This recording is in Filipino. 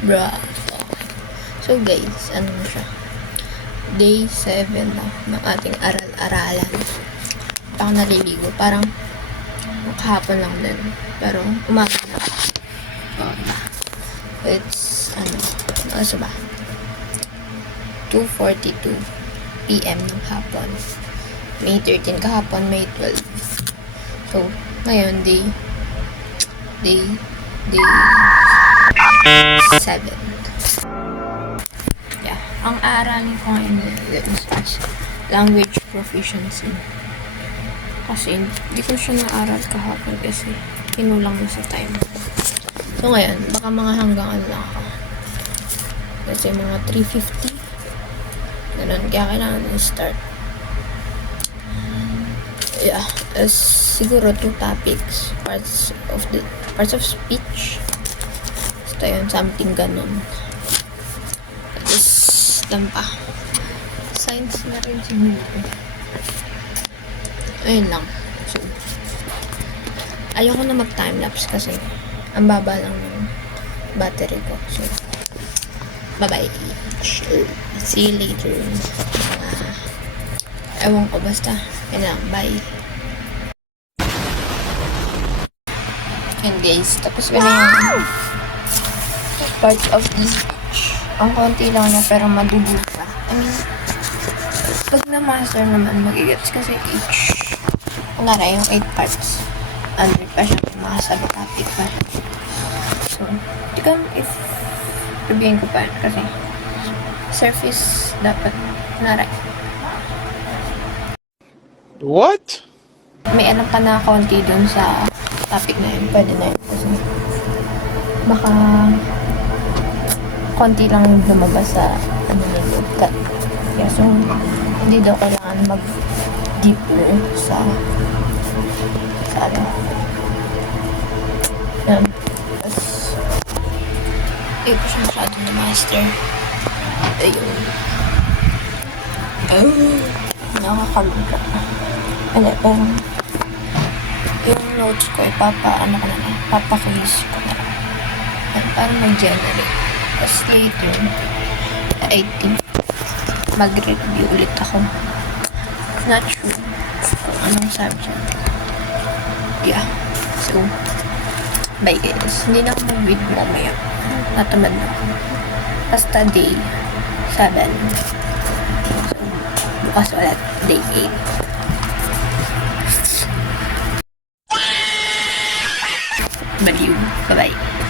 Bruh. So guys, ano na siya? Day 7 na ng ating aral-aralan. Ako naliligo. Parang kahapon lang din. Pero umaga na. It's, ano ba? 2:42 PM ng hapon. May 13 kahapon, May 12. So, ngayon, day 7. Yeah. Ang aaralin ko ngayon is language proficiency. Kasi, hindi ko siya na-aral kahapon kasi kinulang na sa time. So, ngayon, baka mga hanggang ano lang ako. Kasi mga 3:50. Ganun, kaya kailangan i-start. Yeah, siguro 2 topics, parts of speech. Basta yun, something ganun. Tapos, pa. Science na rin siguro. Ayun lang. So, ayoko na mag-timelapse kasi ang baba lang ng battery ko. So, bye-bye. Sure. See you later. Ewan ko, basta. Yan lang. Bye. And guys, tapos ko na yung parts of this speech. Ang konti lang na pero madugo pa. I mean, pag na-master naman, magigets kasi kunwari yung 8 parts. 100 pa siya. Makasabot topic pa siya. So, if sabihin ko pa kasi surface dapat kunwari. What? May alam ka na konti dun sa topic na yun. Pwede na yun. Kasi baka konti lang yung lumabas sa ano nito. Yeah, so, hindi daw kailangan mag-deeper sa ano. Yan. Tapos, hindi ko siya masyadong na-master. Ayun. Nakakalungka. Ano, yung notes ko, papakulis ko na. Para mag-generate. Tapos later, I think, mag-review ulit ako. Not sure kung anong subject. Yeah. So, bye guys. Hindi na ako mag-video mamaya. Natamad na ako. Basta day 7. So, bukas ulit day 8. Baliw. Bye-bye.